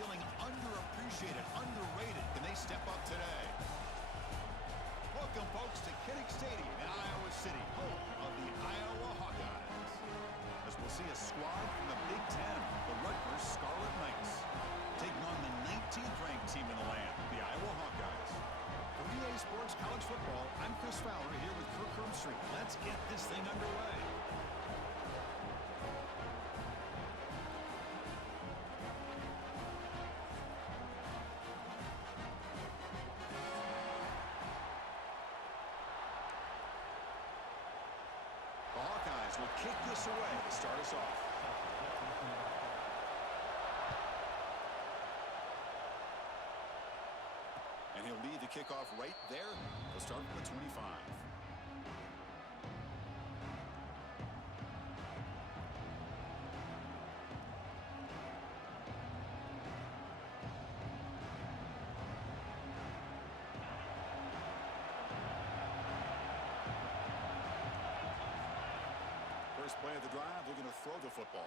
feeling underappreciated, underrated. Can they step up today? Welcome, folks, to Kinnick Stadium in Iowa City, home of the Iowa Hawkeyes. As we'll see a squad from the Big Ten, the Rutgers Scarlet Knights, taking on the 19th-ranked team in the land, the Iowa Hawkeyes. For EA Sports College Football, I'm Chris Fowler here with Kirk Herbstreit. Let's get this thing underway. The Hawkeyes will kick this away to start us off. And he'll lead the kickoff right there. He'll start from the 25. First play of the drive, they're going to throw the football.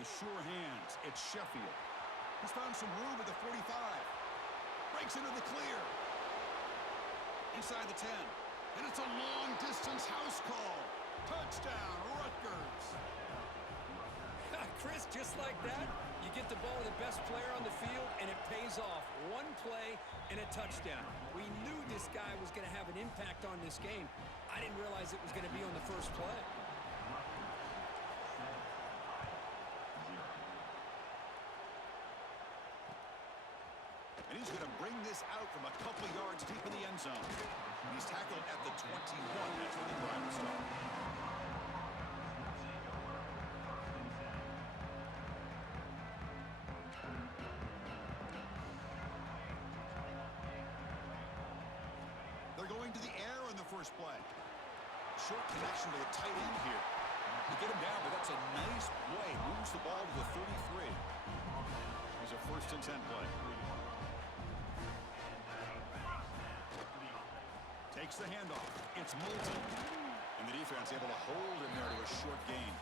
The sure hands, it's Sheffield. He's found some room at the 45. Breaks into the clear. Inside the 10. And it's a long-distance house call. Touchdown, Rutgers. Chris, just like that, you get the ball to the best player on the field, and it pays off. One play and a touchdown. We knew this guy was going to have an impact on this game. I didn't realize it was going to be on the first play. And he's going to bring this out from a couple of yards deep in the end zone. And he's tackled at the 21. That's where the drive will start. They're going to the air on the first play. Short connection to the tight end here. To get him down, but that's a nice play. Moves the ball to the 33. Here's a 1st and 10 play. Takes the handoff. It's Moulton. And the defense able to hold him there to a short gain.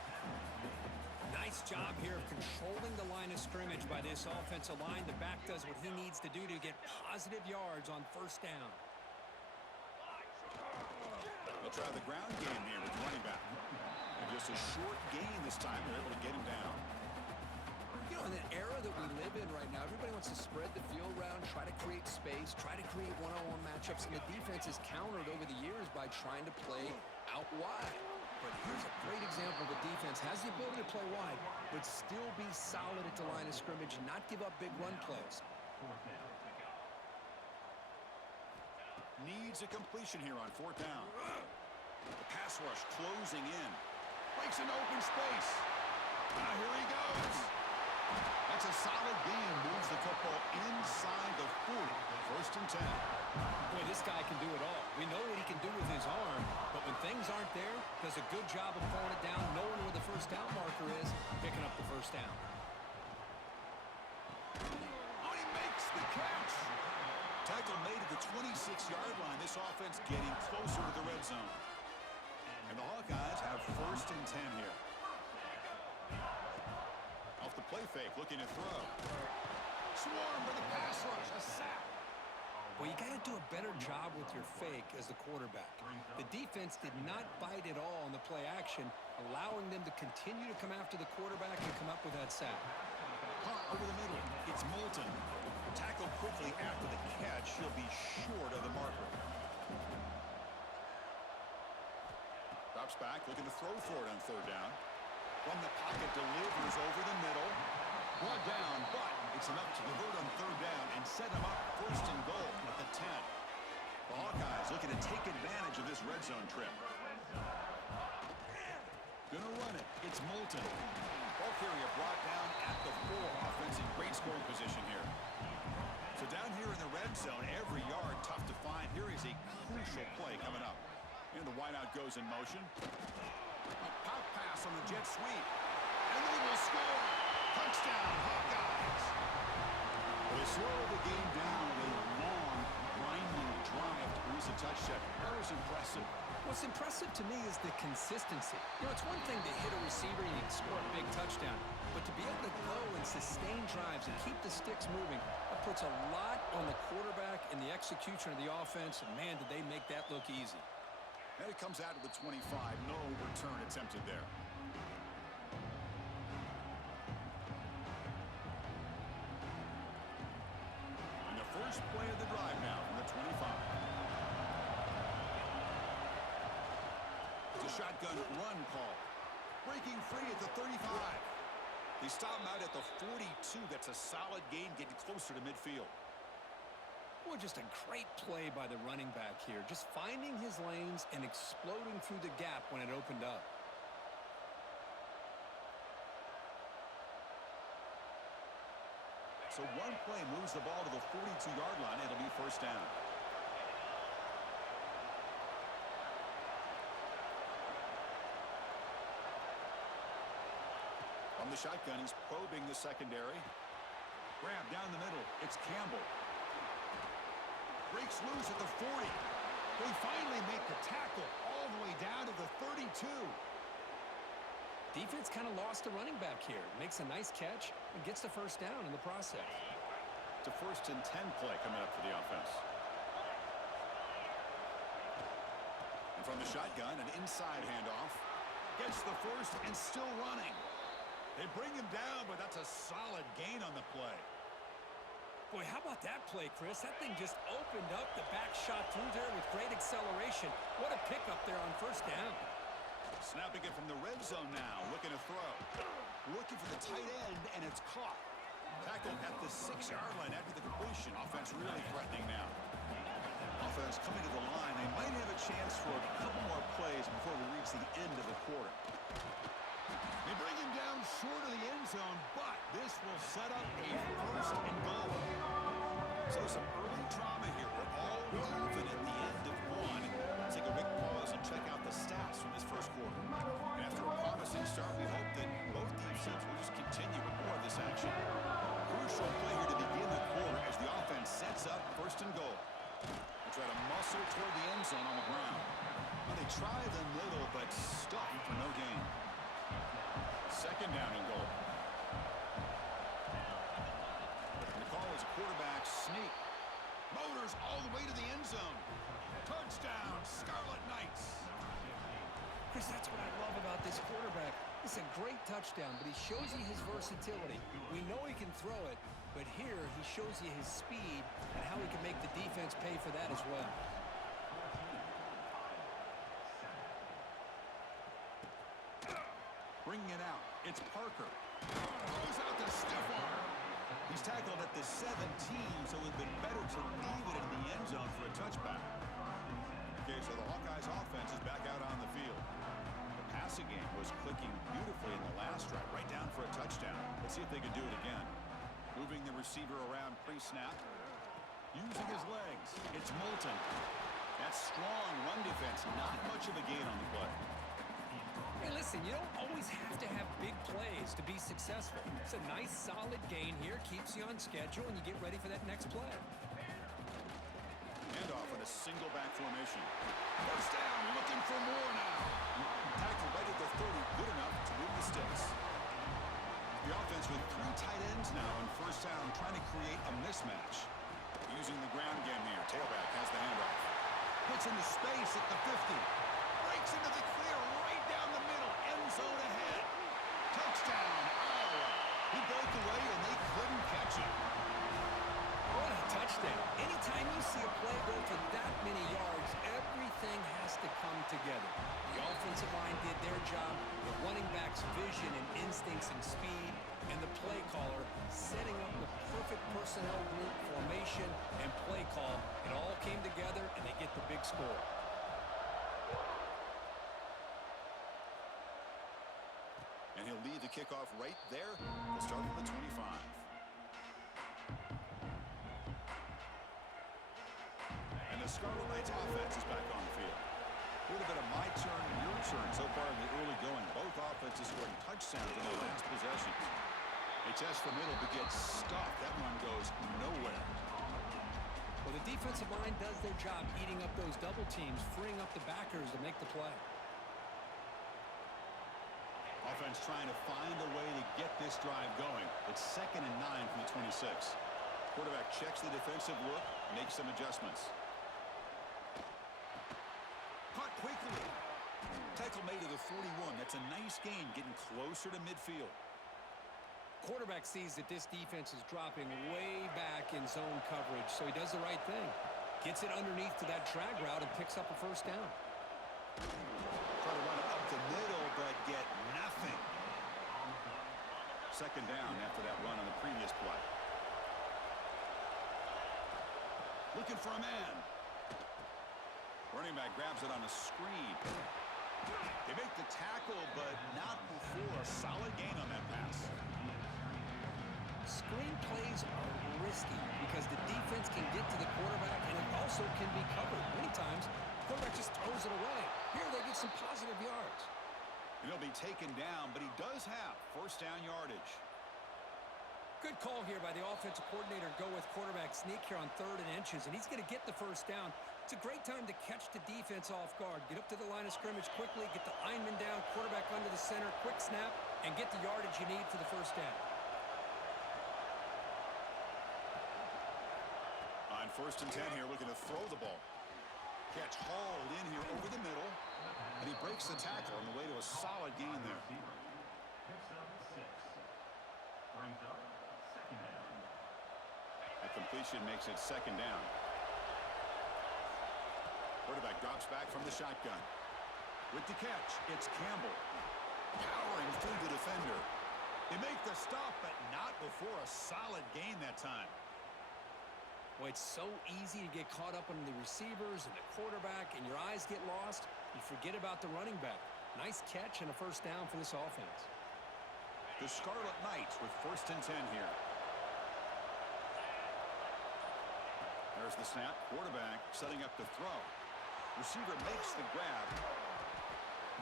Nice job here of controlling the line of scrimmage by this offensive line. The back does what he needs to do to get positive yards on first down. They'll try the ground game here with the running back. And just a short gain this time. They're able to get him down. You know, in the era that we live in right now, everybody wants to spread the field around, try to create space, try to create one-on-one matchups, and the defense is countered over the years by trying to play out wide. But here's a great example. The defense has the ability to play wide, but still be solid at the line of scrimmage and not give up big run plays. Needs a completion here on 4th down. The pass rush closing in. Breaks an open space. Now here he goes. That's a solid gain. Moves the football inside the 40. 1st and 10. Boy, this guy can do it all. We know what he can do with his arm, but when things aren't there, does a good job of pulling it down, knowing where the first down marker is, picking up the first down. Oh, he makes the catch. Tackle made at the 26-yard line. This offense getting closer to the red zone. And the Hawkeyes have 1st and 10 here. Off the play fake, looking to throw. Swarm for the pass rush, a sack. Well, you got to do a better job with your fake as the quarterback. The defense did not bite at all on the play action, allowing them to continue to come after the quarterback and come up with that sack. Caught over the middle. It's Moulton. Tackled quickly after the catch. He'll be short of the marker. Drops back, looking to throw for it on 3rd down. From the pocket, delivers over the middle. Brought down, but it's enough to convert on 3rd down and set him up 1st and goal at the 10. The Hawkeyes looking to take advantage of this red zone trip. Gonna run it. It's Moulton. Ball carrier brought down at the 4. Offense in great scoring position here. So down here in the red zone, every yard tough to find. Here is a crucial play coming up. And the wideout goes in motion. A pop pass on the jet sweep. And they will score. Touchdown, Hawkeyes. They slow the game down with a long, grinding drive to produce a touchdown. That was impressive. What's impressive to me is the consistency. You know, it's one thing to hit a receiver and you can score a big touchdown, but but to be able to go and sustain drives and keep the sticks moving, that puts a lot on the quarterback and the execution of the offense, and man, did they make that look easy. And it comes out to the 25. No return attempted there. And the first play of the drive now from the 25. It's a shotgun run call. Breaking free at the 35. They stop him out at the 42. That's a solid gain, getting closer to midfield. Well, just a great play by the running back here. Just finding his lanes and exploding through the gap when it opened up. So one play moves the ball to the 42-yard line. It'll be first down. On the shotgun, he's probing the secondary. Grab down the middle. It's Campbell. Breaks loose at the 40. They finally make the tackle all the way down to the 32. Defense kind of lost a running back here. Makes a nice catch and gets the first down in the process. It's a 1st and 10 play coming up for the offense. And from the shotgun, an inside handoff. Gets the first and still running. They bring him down, but that's a solid gain on the play. Boy, how about that play, Chris? That thing just opened up. The back shot through there with great acceleration. What a pickup there on first down. Snapping it from the red zone now, looking to throw. Looking for the tight end, and it's caught. Tackled at the 6-yard line after the completion. Offense really threatening now. Offense coming to the line. They might have a chance for a couple more plays before we reach the end of the quarter. They bring him down short of the end zone, but this will set up a 1st and goal. So some early drama here. We're all even at the end of one. Take a big pause and check out the stats from this first quarter. And after a promising start, we hope that both teams will just continue with more of this action. Crucial play here to begin the quarter as the offense sets up 1st and goal. They try to muscle toward the end zone on the ground. Well, they try the middle, but stop for no gain. 2nd down and goal. And the call is a quarterback sneak. Motors all the way to the end zone. Touchdown, Scarlet Knights. Chris, that's what I love about this quarterback. It's a great touchdown, but he shows you his versatility. We know he can throw it, but here he shows you his speed and how he can make the defense pay for that as well. Bringing it out, it's Parker. Throws out the stiff arm. He's tackled at the 17, so it would have been better to leave it in the end zone for a touchback. Okay, so the Hawkeyes offense is back out on the field. The passing game was clicking beautifully in the last drive, right down for a touchdown. Let's see if they can do it again. Moving the receiver around pre-snap. Using his legs, it's Moulton. That's strong run defense, not much of a gain on the play. Hey, listen, you don't always have to have big plays to be successful. It's a nice, solid gain here, keeps you on schedule, and you get ready for that next play. Handoff in a single back formation. 1st down, looking for more now. Tackled right at the 30, good enough to move the sticks. The offense with 3 tight ends now on 1st down, trying to create a mismatch. Using the ground game here. Tailback has the handoff. Puts into space at the 50. Breaks into the clear right down the middle. End zone ahead. Touchdown, Iowa. He broke away and they couldn't catch him. What a touchdown. Anytime you see a play go for that many yards, everything has to come together. The offensive line did their job, the running back's vision and instincts and speed, and the play caller setting up the perfect personnel group, formation, and play call. It all came together, and they get the big score. And he'll lead the kickoff right there. We'll start from the 25. And the Scarlet Knights offense is back on the field. A little bit of my turn and your turn so far in the early going. Both offenses scoring touchdowns in their last possessions. They test the middle but get stuffed. That one goes nowhere. Well, the defensive line does their job eating up those double teams, freeing up the backers to make the play. Offense offense trying to find a way to get this drive going. It's 2nd and 9 from the 26. Quarterback checks the defensive look, makes some adjustments. Caught quickly. Tackle made to the 41. That's a nice gain, getting closer to midfield. Quarterback sees that this defense is dropping way back in zone coverage, so he does the right thing. Gets it underneath to that drag route and picks up a first down. Try to run it up the middle, but get nothing. 2nd down after that run on the previous play. Looking for a man. Running back grabs it on a screen. They make the tackle, but not before a solid gain on that pass. Screen plays are risky because the defense can get to the quarterback, and it also can be covered. Many times, the quarterback just throws it away. Here, they get some positive yards. And he'll be taken down, but he does have first down yardage. Good call here by the offensive coordinator. Go with quarterback sneak here on 3rd and inches, and he's going to get the first down. It's a great time to catch the defense off guard. Get up to the line of scrimmage quickly, get the lineman down, quarterback under the center, quick snap, and get the yardage you need for the first down. On 1st and 10 here, looking to throw the ball. Catch hauled in here over the middle, and he breaks the tackle on the way to a solid gain there. That completion makes it 2nd down. Quarterback drops back from the shotgun. With the catch, it's Campbell. Powering through the defender. They make the stop, but not before a solid gain that time. Well, it's so easy to get caught up on the receivers and the quarterback, and your eyes get lost. You forget about the running back. Nice catch and a first down for this offense. The Scarlet Knights with 1st and 10 here. There's the snap. Quarterback setting up the throw. Receiver makes the grab.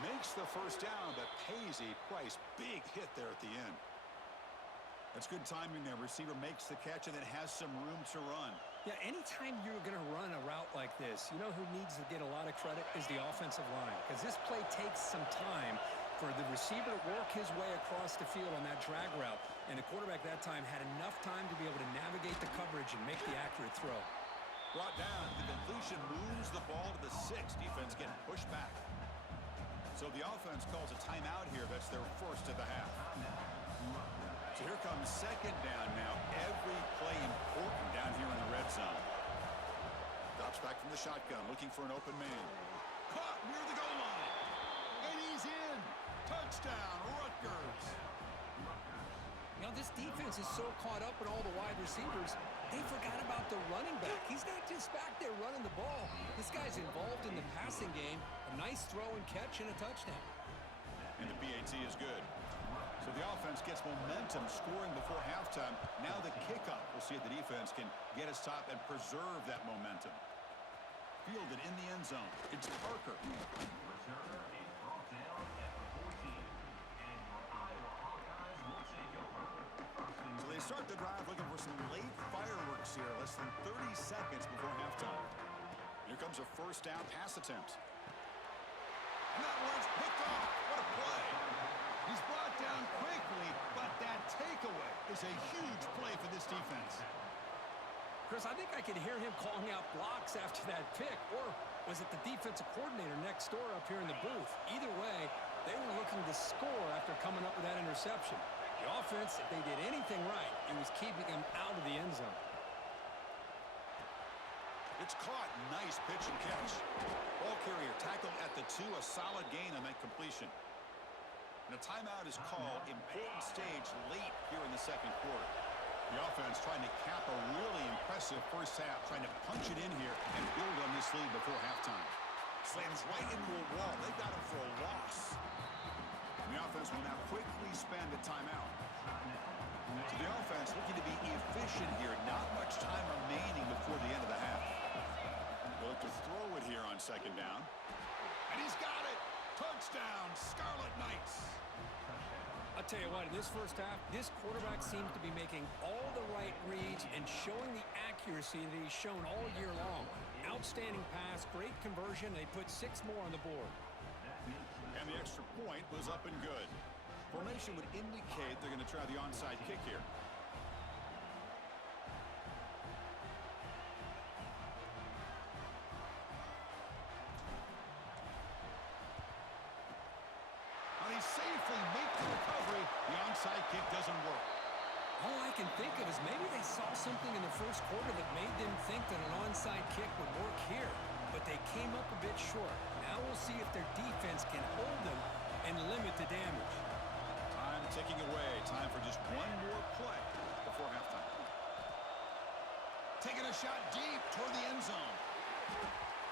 Makes the first down, but pays a price. Big hit there at the end. That's good timing there. Receiver makes the catch and then has some room to run. Yeah, anytime you're going to run a route like this, you know who needs to get a lot of credit is the offensive line. Because this play takes some time for the receiver to work his way across the field on that drag route. And the quarterback that time had enough time to be able to navigate the coverage and make the accurate throw. Brought down. The completion moves the ball to the 6. Defense getting pushed back. So the offense calls a timeout here. That's their first of the half. So here comes 2nd down now. Every play important down here in the red zone. Drops back from the shotgun, looking for an open man. Caught near the goal line. And he's in. Touchdown, Rutgers. You know, this defense is so caught up in all the wide receivers, they forgot about the running back. He's not just back there running the ball. This guy's involved in the passing game. A nice throw and catch and a touchdown. And the PAT is good. So the offense gets momentum scoring before halftime. Now the kickoff. We'll see if the defense can get a stop and preserve that momentum. Fielded in the end zone. It's Parker. So they start the drive looking for some late fireworks here. Less than 30 seconds before halftime. Here comes a first down pass attempt. And that one's picked off. What a play. He's brought down quickly, but that takeaway is a huge play for this defense. Chris, I think I could hear him calling out blocks after that pick, or was it the defensive coordinator next door up here in the booth? Either way, they were looking to score after coming up with that interception. The offense, if they did anything right, it was keeping them out of the end zone. It's caught. Nice pitch and catch. Ball carrier tackled at the 2. A solid gain on that completion. And a timeout is called. Important stage late here in the 2nd quarter. The offense trying to cap a really impressive first half, trying to punch it in here and build on this lead before halftime. Slams right into a wall. They got him for a loss. And the offense will now quickly spend a timeout. So the offense looking to be efficient here. Not much time remaining before the end of the half. They'll look to throw it here on 2nd down. And he's got it. Touchdown, Scarlet Knights. I'll tell you what, in this first half, this quarterback seems to be making all the right reads and showing the accuracy that he's shown all year long. Outstanding pass, great conversion. They put 6 more on the board. And the extra point was up and good. Formation would indicate they're going to try the onside kick here. And he safely makes the recovery. The onside kick doesn't work. All I can think of is maybe they saw something in the first quarter that made them think that an onside kick would work here. But they came up a bit short. Now we'll see if their defense can hold them and limit the damage. Time ticking away. Time for just one more play before halftime. Taking a shot deep toward the end zone.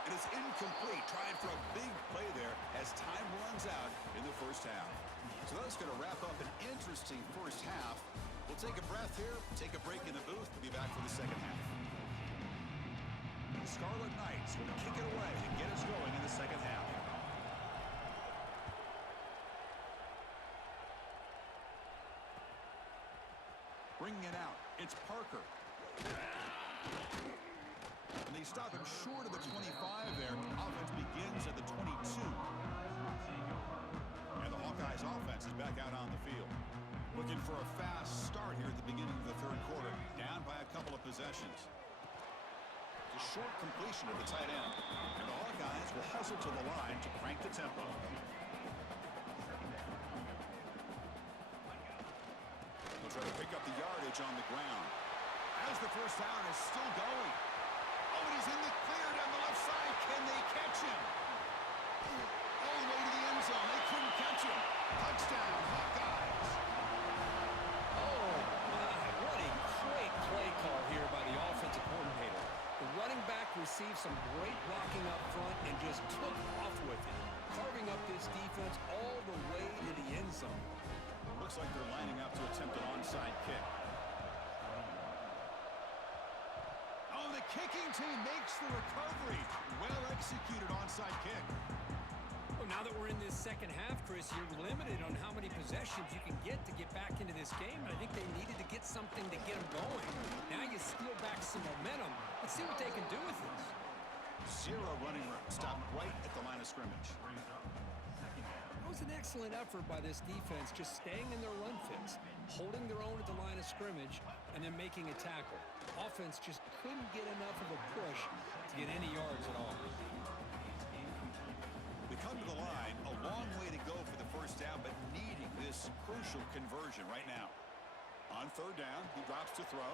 And it's incomplete. Trying for a big play there as time runs out in the first half. So that's going to wrap up an interesting first half. We'll take a breath here, take a break in the booth, and be back for the second half. The Scarlet Knights will kick it away and get us going in the second half. Bringing it out, it's Parker. And they stop him short of the 25 there. Offense begins at the 22. And the Hawkeyes offense is back out on the field. Looking for a fast start here at the beginning of the third quarter. Down by a couple of possessions. A short completion at the tight end. And the Hawkeyes will hustle to the line to crank the tempo. They'll try to pick up the yardage on the ground. As the first down is still going. Oh, and he's in the clear down the left side. Can they catch him? All the way to the end zone. They couldn't catch him. Touchdown, Hawkeyes. Oh, my. What a great play call here by the offensive coordinator. The running back received some great blocking up front and just took off with it, carving up this defense all the way to the end zone. Looks like they're lining up to attempt an onside kick. Oh, the kicking team makes the recovery. Well executed onside kick. Well, now that we're in this second half, Chris, you're limited on how many possessions you can get to get back into this game. And I think they needed to get something to get them going. Now you steal back some momentum. Let's see what they can do with this. Zero running room. Stop right at the line of scrimmage. It was an excellent effort by this defense, just staying in their run fix, holding their own at the line of scrimmage, and then making a tackle. Offense just couldn't get enough of a push to get any yards at all. They come to the line, a long way to go for the first down, but needing this crucial conversion right now. On third down, he drops to throw.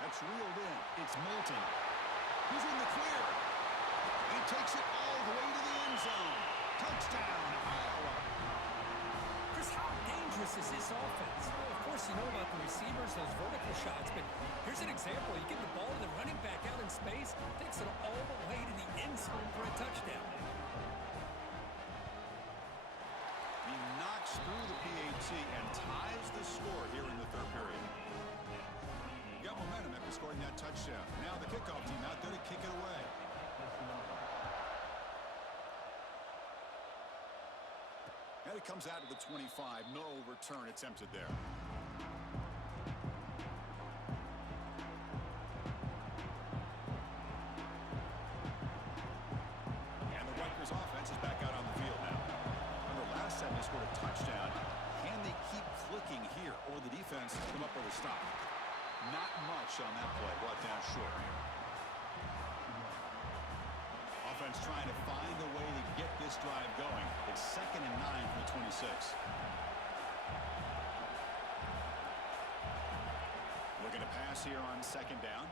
That's reeled in. It's Moulton. He's in the clear. And he takes it all the way to the end zone. Touchdown, Iowa. Chris, how dangerous is this offense? Well, of course, you know about the receivers, those vertical shots, but here's an example. You get the ball to the running back out in space, takes it all the way to the end zone for a touchdown. He knocks through the PAT and ties the score here in the third period. Got momentum after scoring that touchdown. Now the kickoff team out there to kick it away. And it comes out to the 25. No return attempted there. And the Rutgers offense is back out on the field now. Remember, last time they scored a touchdown. Can they keep clicking here, or the defense come up with a stop? Not much on that play, brought down short. Offense trying to find a way to get this drive going. It's 2nd and 9 from the 26. Looking to pass here on 2nd down.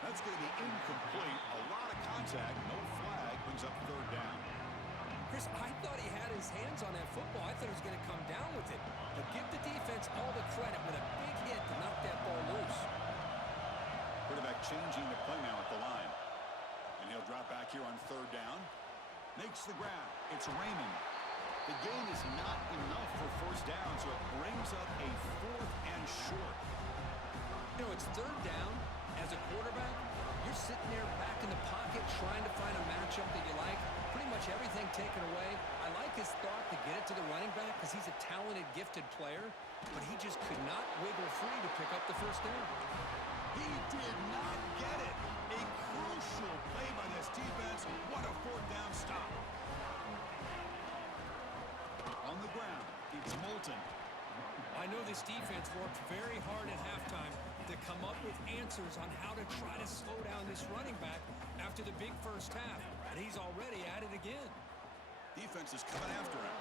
That's going to be incomplete. A lot of contact, no flag, brings up 3rd down. Chris, I thought he had his hands on that football. I thought he was going to come down with it. But give the defense all the credit with a big hit to knock that ball loose. Quarterback changing the play now at the line. And he'll drop back here on 3rd down. Makes the grab. It's Raymond. The gain is not enough for 1st down, so it brings up a 4th and short. You know, it's 3rd down. As a quarterback, you're sitting there back in the pocket trying to find a matchup that you like. Pretty much everything taken away. I like his thought to get it to the running back because he's a talented, gifted player, but he just could not wiggle free to pick up the 1st down. He did not get it. A crucial play by this defense. What a 4th down stop. On on the ground. It's Moulton. I know this defense worked very hard at halftime to come up with answers on how to try to slow down this running back after the big first half, and he's already at it again. Defense is coming after him.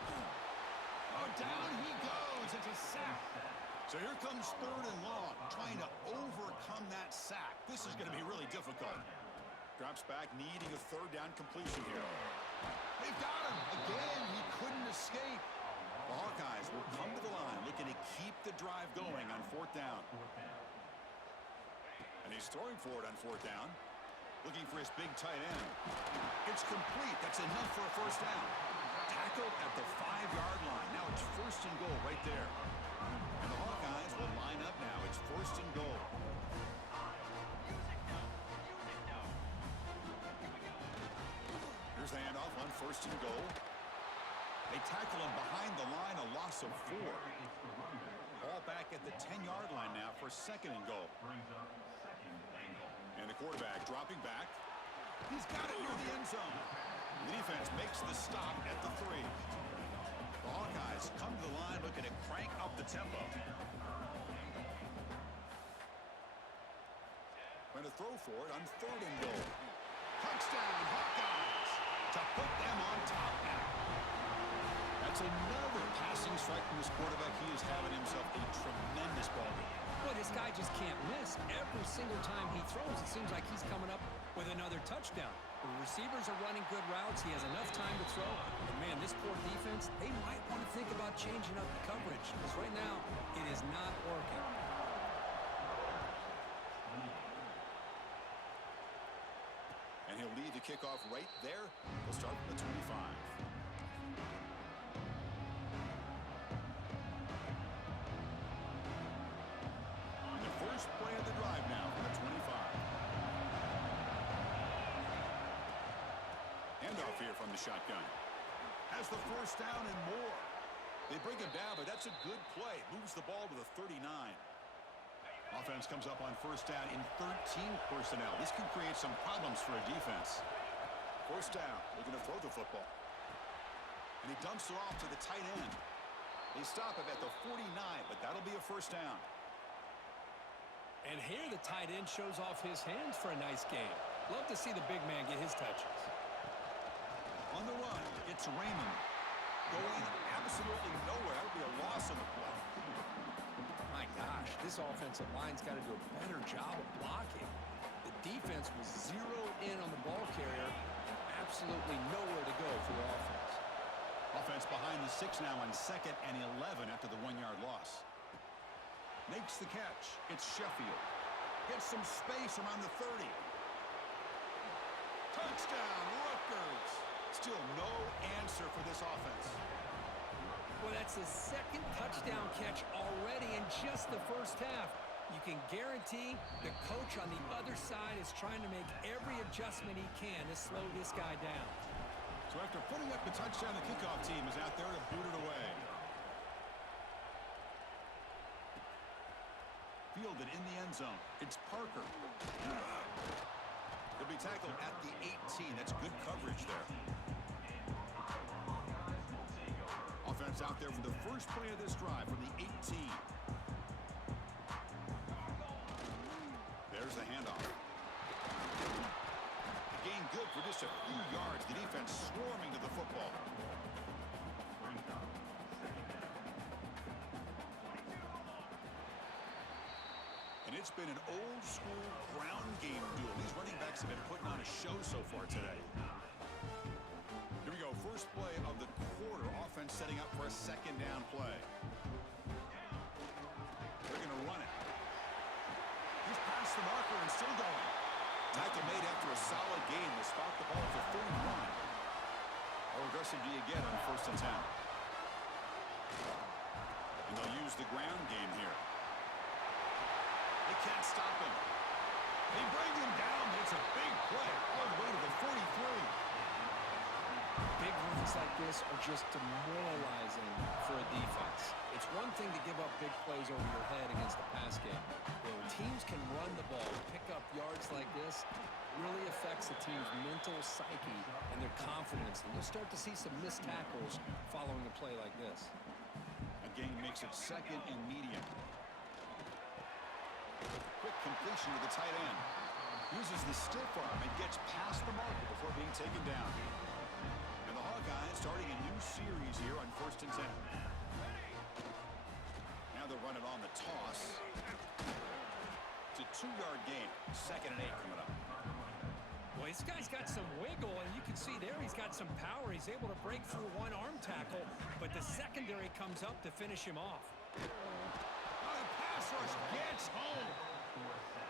Oh, down he goes. It's a sack. So here comes 3rd and long, trying to overcome that sack. This is going to be really difficult. Drops back, needing a 3rd down completion here. They've got him. Again, he couldn't escape. The Hawkeyes will come to the line, looking to keep the drive going on 4th down. And he's throwing for it on 4th down. Looking for his big tight end. It's complete. That's enough for a 1st down. Tackled at the 5-yard line. Now it's 1st and goal right there. And the Hawkeyes will line up now. It's 1st and goal. Here's the handoff on 1st and goal. They tackle him behind the line, a loss of 4. Ball back at the 10-yard line now for 2nd and goal. And the quarterback dropping back. He's got it near the end zone. The defense makes the stop at the 3. The Hawkeyes come to the line looking to crank up the tempo. Going to throw for it on 3rd and goal. Touchdown, Hawkeyes, to put them on top now. That's another passing strike from this quarterback. He is having himself a tremendous ball game. Well, this guy just can't miss. Every single time he throws, it seems like he's coming up with another touchdown. The receivers are running good routes. He has enough time to throw. But, man, this poor defense, they might want to think about changing up the coverage. Because right now, it is not working. And he'll lead the kickoff right there. We'll start from the 25. First play of the drive now from the 25. Handoff here from the shotgun. Has the 1st down and more. They bring him down, but that's a good play. Moves the ball to the 39. Offense comes up on 1st down in 13 personnel. This can create some problems for a defense. 1st down, looking to throw the football. And he dumps it off to the tight end. They stop him at the 49, but that'll be a 1st down. And here the tight end shows off his hands for a nice game. Love to see the big man get his touches. On the run, it's Raymond. Going absolutely nowhere. That would be a loss on the play. My gosh, this offensive line's got to do a better job of blocking. The defense was zeroed in on the ball carrier and absolutely nowhere to go for the offense. Offense behind the 6 now on 2nd and 11 after the 1-yard loss. Makes the catch. It's Sheffield. Gets some space around the 30. Touchdown, Rutgers. Still no answer for this offense. Well, that's the 2nd touchdown catch already in just the 1st half. You can guarantee the coach on the other side is trying to make every adjustment he can to slow this guy down. So after putting up the touchdown, the kickoff team is out there to boot it away. Fielded in the end zone. It's Parker. He'll be tackled at the 18. That's good coverage there. Offense out there for the first play of this drive from the 18. There's the handoff. The gain good for just a few yards. The defense swarming to the football. And it's been an old-school ground game duel. These running backs have been putting on a show so far today. Here we go. First play of the quarter. Offense setting up for a 2nd down play. They're going to run it. He's past the marker and still going. Tackle made after a solid gain. They spot the ball for 31. How aggressive do you get on 1st and 10? And they'll use the ground game here. They can't stop him. They bring him down, but it's a big play all the way to the 43. Big runs like this are just demoralizing for a defense. It's one thing to give up big plays over your head against the pass game. When teams can run the ball, pick up yards like this, really affects the team's mental psyche and their confidence. And you'll start to see some missed tackles following a play like this. A gain makes it second and medium. Quick completion to the tight end. Uses the stiff arm and gets past the marker before being taken down. And the Hawkeyes starting a new series here on 1st and 10. Now they'll run it on the toss. It's a 2-yard gain. 2nd and 8 coming up. Well, this guy's got some wiggle, and you can see there he's got some power. He's able to break through one arm tackle, but the secondary comes up to finish him off. Oh, the pass rush gets home.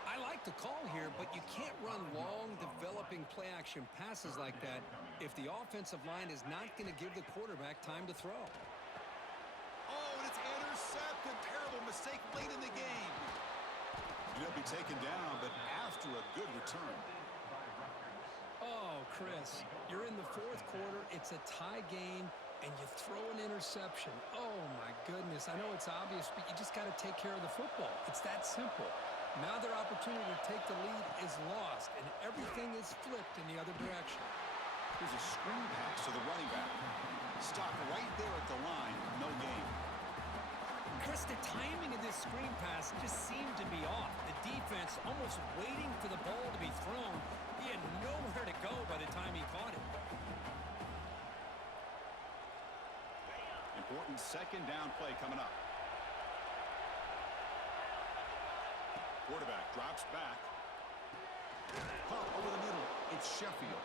I like the call here, but you can't run long, developing play-action passes like that if the offensive line is not going to give the quarterback time to throw. Oh, and it's intercepted. Terrible mistake late in the game. He'll be taken down, but after a good return. Oh, Chris, you're in the 4th quarter. It's a tie game, and you throw an interception. Oh, my goodness. I know it's obvious, but you just got to take care of the football. It's that simple. Now their opportunity to take the lead is lost, and everything is flipped in the other direction. Here's a screen pass to the running back. Stopped right there at the line. No gain. Chris, the timing of this screen pass just seemed to be off. The defense almost waiting for the ball to be thrown. He had nowhere to go by the time he caught it. Important 2nd down play coming up. Quarterback drops back. Pop over the middle. It's Sheffield.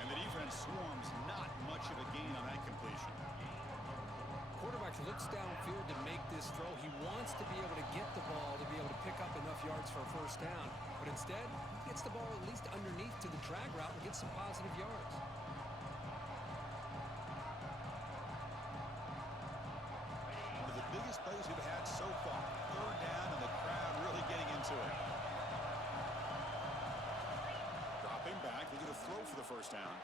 And the defense swarms. Not much of a gain on that completion. Quarterback looks downfield to make this throw. He wants to be able to get the ball to be able to pick up enough yards for a 1st down. But instead, he gets the ball at least underneath to the drag route and gets some positive yards. One of the biggest plays we've had so far. 3rd down, and the crowd really getting into it. Dropping back, looking to throw for the 1st down.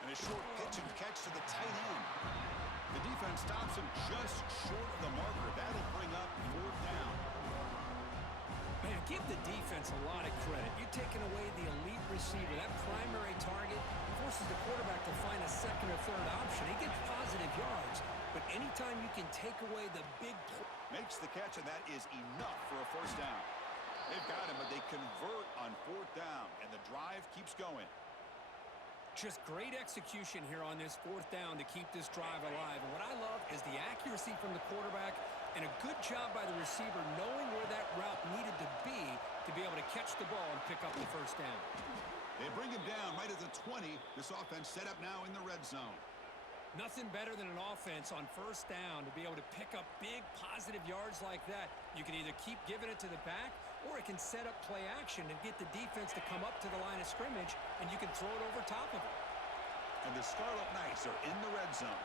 And a short pitch and catch to the tight end. The defense stops him just short of the marker. That'll bring up 4th down. Man, give the defense a lot of credit. You're taking away the elite receiver. That primary target forces the quarterback to find a 2nd or 3rd option. He gets positive yards, but anytime you can take away the big play. Makes the catch, and that is enough for a 1st down. They've got him, but they convert on 4th down, and the drive keeps going. Just great execution here on this 4th down to keep this drive alive. And what I love is the accuracy from the quarterback and a good job by the receiver knowing where that route needed to be able to catch the ball and pick up the 1st down. They bring him down right at the 20. This offense set up now in the red zone. Nothing better than an offense on 1st down to be able to pick up big positive yards like that. You can either keep giving it to the back, or it can set up play action and get the defense to come up to the line of scrimmage, and you can throw it over top of it. And the Scarlet Knights are in the red zone.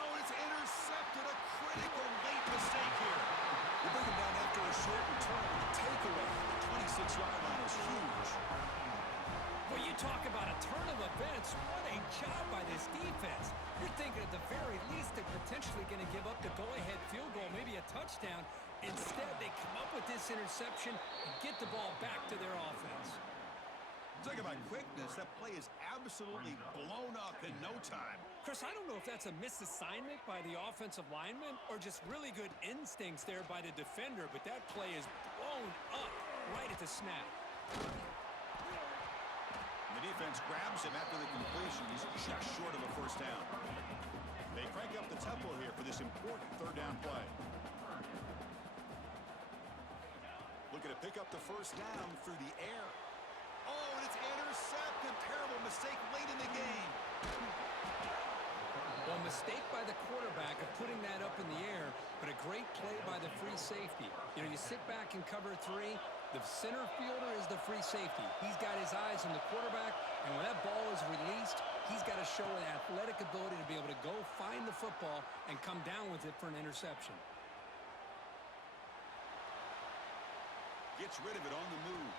Oh, it's intercepted. A critical late mistake here. They bring him down after a short return with a takeaway. The 26-yard line is huge. Well, you talk about a turn of events. What a job by this defense. You're thinking at the very least they're potentially going to give up the go-ahead field goal, maybe a touchdown. Instead, they come up with this interception and get the ball back to their offense. Talk about quickness. That play is absolutely blown up in no time. Chris, I don't know if that's a misassignment by the offensive lineman or just really good instincts there by the defender, but that play is blown up right at the snap. The defense grabs him after the completion. He's just short of a 1st down. They crank up the tempo here for this important 3rd down play. Looking to pick up the 1st down through the air. Oh, and it's intercepted. Terrible mistake late in the game. Well, mistake by the quarterback of putting that up in the air, but a great play by the free safety. You know, you sit back and cover 3. The center fielder is the free safety. He's got his eyes on the quarterback, and when that ball is released, he's got to show an athletic ability to be able to go find the football and come down with it for an interception. Gets rid of it on the move.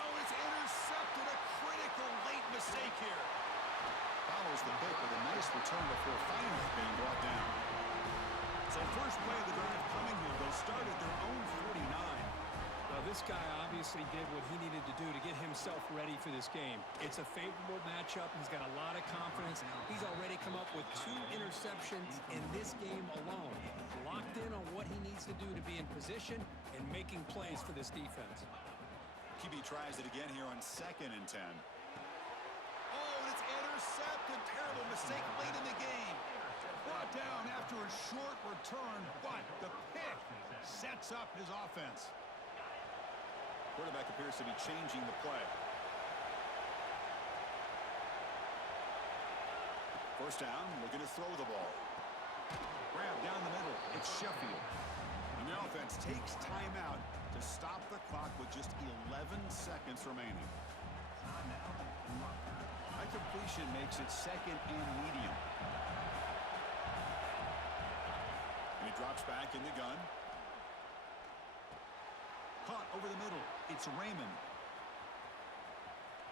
Oh, it's intercepted. A critical late mistake here. Follows the pick with a nice return before finally being brought down. So first play of the drive coming here. They'll start at their own 49. Well, this guy obviously did what he needed to do to get himself ready for this game. It's a favorable matchup. He's got a lot of confidence. He's already come up with 2 interceptions in this game alone. Locked in on what he needs to do to be in position and making plays for this defense. QB tries it again here on 2nd and 10. Oh, and it's intercepted. Terrible mistake late in the game. Brought down after a short return, but the pick sets up his offense. Quarterback appears to be changing the play. First down, looking to throw the ball. Grab down the middle. It's Sheffield. And the offense takes timeout to stop the clock with just 11 seconds remaining. High completion makes it 2nd and medium. And he drops back in the gun. Caught over the middle. It's Raymond.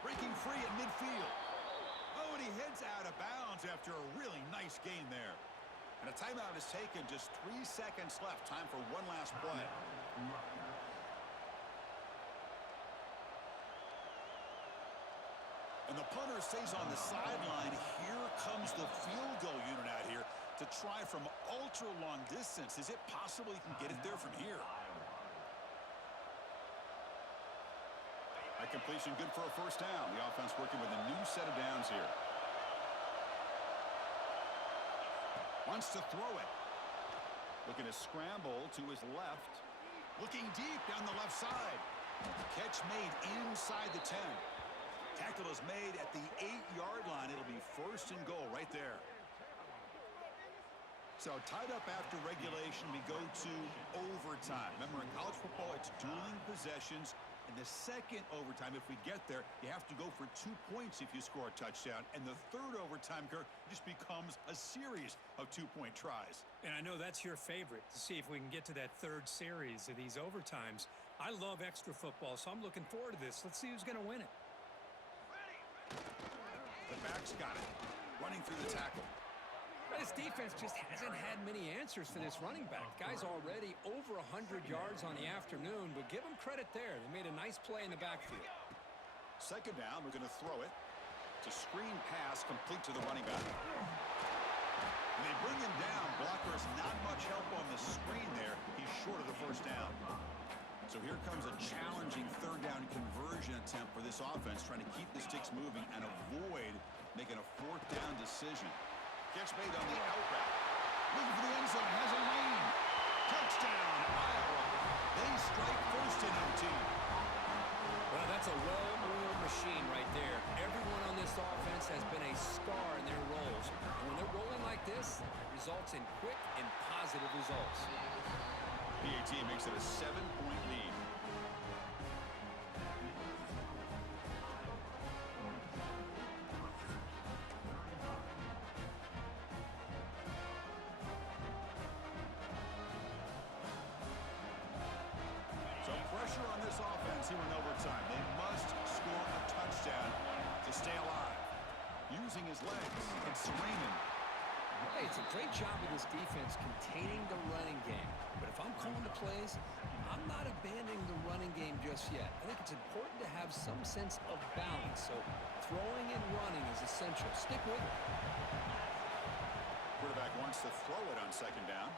Breaking free at midfield. Oh, and he heads out of bounds after a really nice gain there. And a timeout is taken. Just 3 seconds left. Time for one last play. And the punter stays on the sideline. Here comes the field goal unit out here to try from ultra long distance. Is it possible he can get it there from here? A completion good for a first down. The offense working with a new set of downs here. Wants to throw it. Looking to scramble to his left. Looking deep down the left side. Catch made inside the 10. Tackle is made at the 8-yard line. It'll be 1st and goal right there. So tied up after regulation, we go to overtime. Remember, in college football, it's dueling possessions. In the second overtime, if we get there, you have to go for 2 points if you score a touchdown. And the third overtime, Kirk, just becomes a series of 2-point tries. And I know that's your favorite, to see if we can get to that third series of these overtimes. I love extra football, so I'm looking forward to this. Let's see who's going to win it. The back's got it. Running through the tackle. This defense just hasn't had many answers for this running back. Guy's already over 100 yards on the afternoon, but give him credit there. They made a nice play in the backfield. Second down, we're going to throw it. It's a screen pass complete to the running back. And they bring him down. Blockers not much help on the screen there. He's short of the first down. So here comes a challenging third down conversion attempt for this offense, trying to keep the sticks moving and avoid making a 4th down decision. Catch made on the out route. Looking for the end zone. Has a lane. Touchdown, Iowa. They strike first in OT. Well, that's a well-oiled machine right there. Everyone on this offense has been a star in their roles. And when they're rolling like this, it results in quick and positive results. PAT makes it a 7-point lead. Pressure on this offense here in overtime. They must score a touchdown to stay alive. Using his legs, it's Raymond. Hey, it's a great job of this defense containing the running game. But if I'm calling the plays, I'm not abandoning the running game just yet. I think it's important to have some sense of balance. So throwing and running is essential. Stick with it. Quarterback wants to throw it on second down.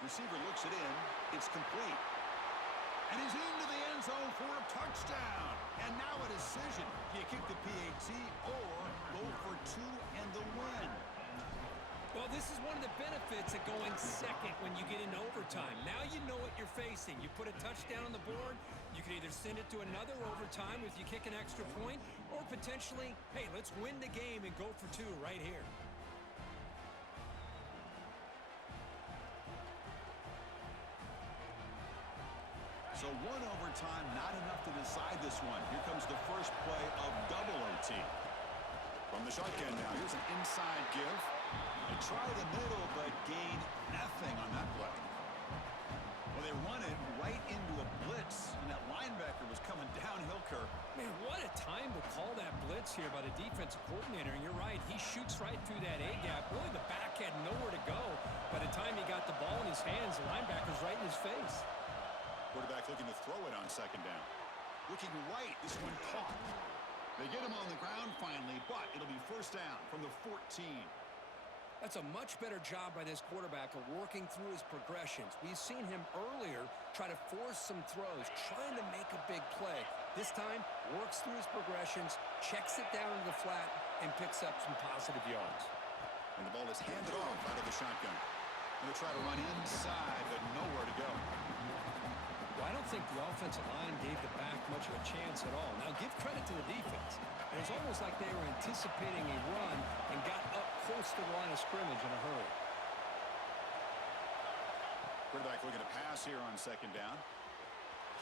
Receiver looks it in. It's complete. And he's into the end zone for a touchdown. And now a decision. Do you kick the PAT or go for 2 and the win? Well, this is one of the benefits of going second when you get into overtime. Now you know what you're facing. You put a touchdown on the board, you can either send it to another overtime if you kick an extra point, or potentially, hey, let's win the game and go for 2 right here. So 1 overtime, not enough to decide this one. Here comes the first play of double OT. From the shotgun now, here's an inside give. They try the middle, but gain nothing on that play. Well, they run it right into a blitz, and that line linebacker was coming downhill, Kirk. Man, what a time to call that blitz here by the defensive coordinator. And you're right, he shoots right through that A-gap. Really, the back had nowhere to go. By the time he got the ball in his hands, the linebacker's right in his face. Quarterback looking to throw it on second down. Looking right, this one caught. They get him on the ground finally, but it'll be first down from the 14. That's a much better job by this quarterback of working through his progressions. We've seen him earlier try to force some throws, trying to make a big play. This time, works through his progressions, checks it down into the flat, and picks up some positive yards. And the ball is handed off out of the shotgun. Going to try to run inside, but nowhere to go. Well, I don't think the offensive line gave the back much of a chance at all. Now, give credit to the defense. It was almost like they were anticipating a run and got up close to the line of scrimmage in a hurry. Quarterback looking to pass here on second down.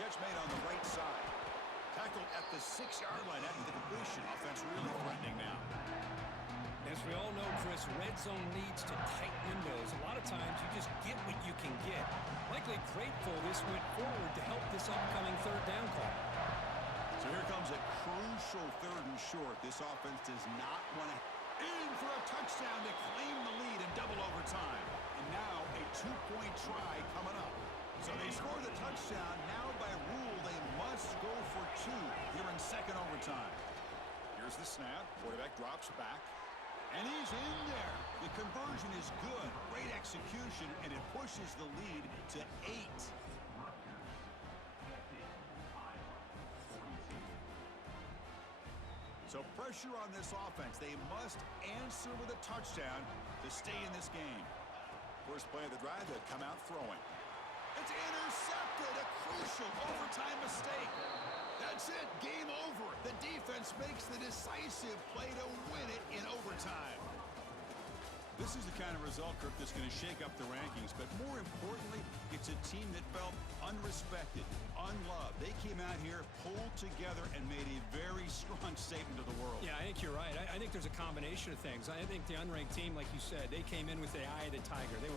Catch made on the right side. Tackled at the 6-yard line after the completion. Offense really threatening now. As we all know, Chris, red zone leads to tight windows. A lot of times you just get what you can get. Likely grateful this went forward to help this upcoming third down call. So here comes a crucial third and short. This offense does not want to in for a touchdown to claim the lead in double overtime. And now a 2-point try coming up. So they score the touchdown. Now by rule they must go for 2 here in second overtime. Here's the snap. Quarterback drops back. And he's in there. The conversion is good. Great execution, and it pushes the lead to 8. So pressure on this offense. They must answer with a touchdown to stay in this game. First play of the drive, they'll come out throwing. It's intercepted. A crucial overtime mistake. That's it. Game over. The defense makes the decisive play to win it in overtime. This is the kind of result, Kirk, that's going to shake up the rankings. But more importantly, it's a team that felt unrespected, unloved. They came out here, pulled together, and made a very strong statement to the world. Yeah, I think you're right. I think there's a combination of things. I think the unranked team, like you said, they came in with the eye of the tiger. They were